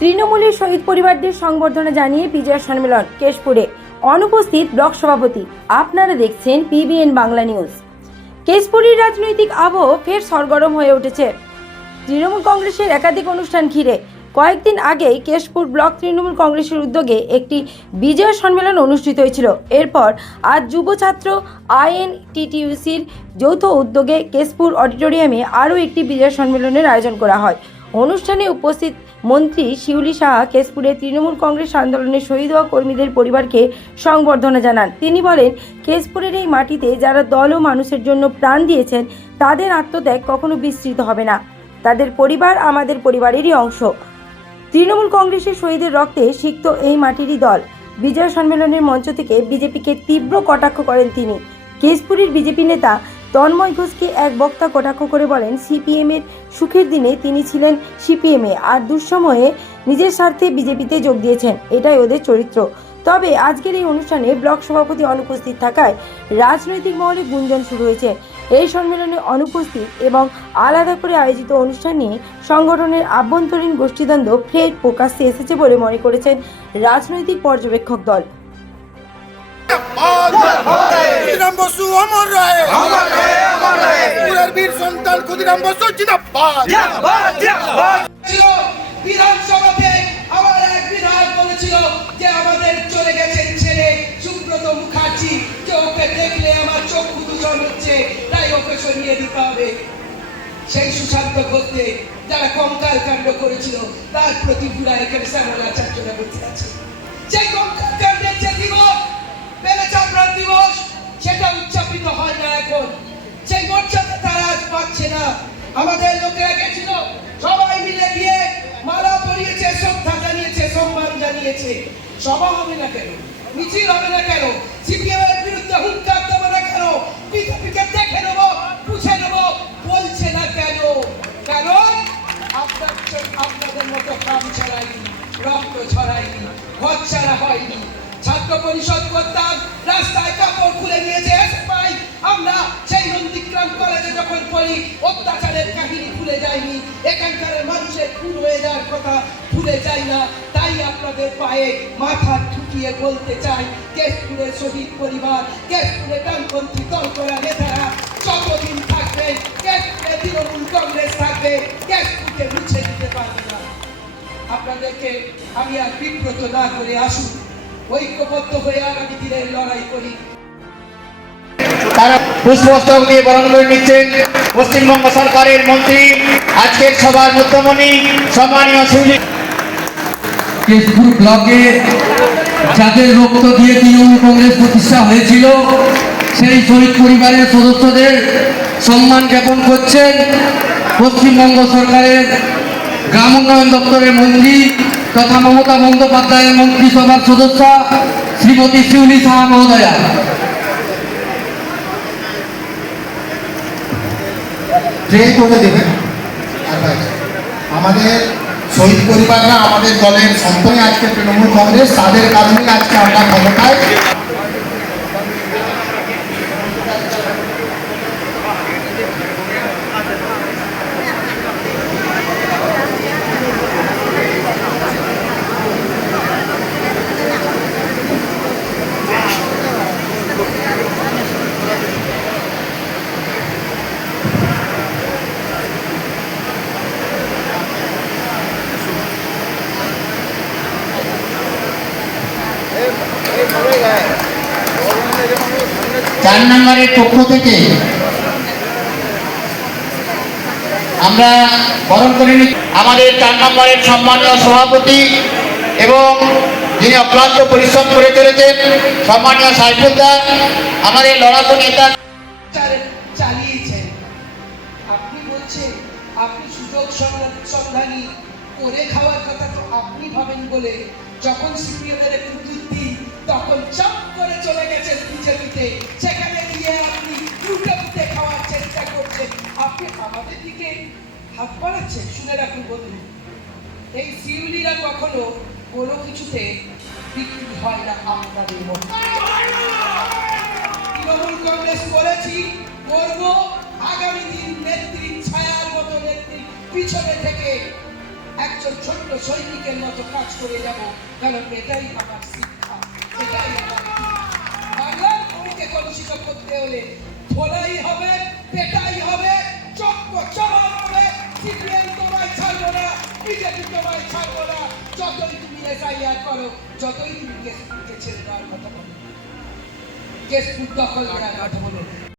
তৃণমূলের শহীদ পরিবারদের সংবর্ধনা জানিয়ে বিজয় সম্মেলন, কেশপুরে। অনুপস্থিত ব্লক সভাপতি, আপনারা দেখছেন পিবিএন বাংলা নিউজ। কেশপুরের রাজনৈতিক আবহ ফের সরগরম হয়ে উঠেছে। তৃণমূল কংগ্রেসের একাধিক অনুষ্ঠান ঘিরে কয়েকদিন আগেই কেশপুর ব্লক তৃণমূল কংগ্রেসের উদ্যোগে একটি বিজয় সম্মেলন অনুষ্ঠিত হয়েছিল। এরপর আজ যুব ছাত্র আইএনটিটিউসির যৌথ উদ্যোগে কেশপুর অডিটোরিয়ামে আরও একটি বিজয় সম্মেলনের আয়োজন করা হয়। অনুষ্ঠানে উপস্থিত মন্ত্রী শিউলি সাহা কেশপুরে তৃণমূল কংগ্রেস আন্দোলনের শহীদ হওয়া কর্মীদের পরিবারকে সংবর্ধনা জানান। তিনি বলেন, কেশপুরের এই মাটিতে যারা দল ও মানুষের জন্য প্রাণ দিয়েছেন, তাদের আত্মত্যাগ কখনো বিস্তৃত হবে না। তাদের পরিবার আমাদের পরিবারেরই অংশ। তৃণমূল কংগ্রেসের শহীদের রক্তে সিক্ত এই মাটিরই দল। বিজয় সম্মেলনের মঞ্চ থেকে বিজেপিকে তীব্র কটাক্ষ করেন তিনি। কেশপুরের বিজেপি নেতা তন্ময় ঘোষকে এক বক্তা কটাক্ষ করে বলেন সিপিএম এর সুখের দিনে তিনি ছিলেন সিপিএমে আর দুঃসময়ে নিজের স্বার্থে বিজেপিতে যোগ দিয়েছেন। এটাই ওদের চরিত্র। তবে আজকের এই অনুষ্ঠানে ব্লক সভাপতি অনুপস্থিত থাকায় রাজনৈতিক মহলে গুঞ্জন শুরু হয়েছে। এই সম্মেলনে অনুপস্থিত এবং আলাদা করে আয়োজিত অনুষ্ঠান নিয়ে সংগঠনের আভ্যন্তরীণ গোষ্ঠীদ্বন্দ্ব ফের প্রকাশ্যে এসেছে বলে মনে করেছেন রাজনৈতিক পর্যবেক্ষক দল। বসু অমর রায়। বসু জিন্দাবাদ। ছিল বিধানসভাতে আমার এক বিধায়ক বলেছিল যে আমাদের চলে গেছেন ছেলে। সুব্রত মুখার্জি যে ওকে দেখলে আমার চক্ষু দূষণ হচ্ছে তাই ওকে সরিয়ে দিতে হবে। সেই সুশান্ত ঘটতে যারা কঙ্কাল কাণ্ড করেছিল তার প্রতিভূরা এখানে শ্যামল আমাদের লোকেরা গেছিল। সবাই মিলে গিয়ে মালা পরিয়েছে শ্রদ্ধা জানিয়েছে সম্মান জানিয়েছে। সভা হবে না কেন? মিছিল হবে না কেন? সিপিএম এর বিরুদ্ধে হুঙ্কার দেবো না কেন? বিজেপিকে দেখে নেব, বুঝে নেব, বলছে না কেন? কারণ আপনার আপনাদের মতো কাম ছড়ায়নি, রক্ত ছড়ায়নি, ঘর ছাড়া হয়নি। ছাত্র পরিষদ করতাম রাস্তায় কাপড় খুলে নিয়েছে আমরা সেই নন্দীগ্রাম কলেজে যখন পড়ি, অত্যাচারের কাহিনী ভুলে যায়নি এখানকার মানুষের খুন হয়ে যাওয়ার কথা ভুলে যাই না। তাই আপনাদের পায়ে মাথা ঠুকিয়ে বলতে চাই, কেশপুরের শহীদ পরিবার, কেশপুরে ডানপন্থী দল করা নেতারা, যতদিন থাকবে, কেশপুরে তৃণমূল কংগ্রেস থাকবে, কেশপুরকে মুছে দিতে পারবে না। আপনাদেরকে আমি আর বিব্রত না করে আসুন। ঐক্যবদ্ধ হয়ে আগামী দিনের লড়াই করি। তারা পুষ্পস্তক দিয়ে বরণ করে নিচ্ছেন পশ্চিমবঙ্গ সরকারের মন্ত্রী, আজকের সভার মধ্যমণি সম্মানীয় ব্লকে যাদের রক্ত দিয়ে তৃণমূল কংগ্রেস প্রতিষ্ঠা হয়েছিল, সেই শহীদ পরিবারের সদস্যদের সম্মান জ্ঞাপন করছেন পশ্চিমবঙ্গ সরকারের গ্রাম উন্নয়ন দপ্তরের মন্ত্রী তথা মমতা বন্দ্যোপাধ্যায়ের মন্ত্রিসভার সদস্য শ্রীমতী শিউলি সাহা মহোদয়া। ট্রে করে দেবেন আমাদের শহীদ পরিবাররা আমাদের দলের সম্পূর্ণ আজকে তৃণমূল কংগ্রেস, তাদের কারণে আজকে আমরা ক্ষমতায়। চার নম্বরের পক্ষ থেকে আমরা বরণ করে আমাদের চার নম্বরের সম্মানীয় সভাপতি এবং যিনি অক্লান্ত পরিশ্রম করে চলেছেন, সম্মানীয় সাইফুদ্দা আমাদের লড়াকু নেতা। সুযোগ যখন তখন চাপ করে চলে গেছেন বিজেপিতে সেখানে গিয়ে আপনি লুটে পুটে খাওয়ার চেষ্টা করছেন আপনি দিকে হাত শুনে রাখুন বন্ধু এই শিউলিরা কখনো কোনো কিছুতে বিক্রি হয় না আপনাদের তৃণমূল কংগ্রেস করেছি, করব। আগামী দিন ছায়ার মতো নেত্রী পিছনে থেকে একজন ছোট্ট সৈনিকের মতো কাজ করে যাব। কারণ এটাই আমার শিক্ষা, এটাই বাংলার ভূমিকে কলুষিত করতে হলে ধোলাই হবে, পেটাই হবে চড়াও হবে সিপিএম তোমায় ছাড়বো না, বিজেপি তোমায় ছাড়বো না। যতই তুমি এসআইআর করো, যতই তুমি কেসপুরকে ছেড়ে দেওয়ার কথা বলো কেসপুর দখল করার কথা বলো।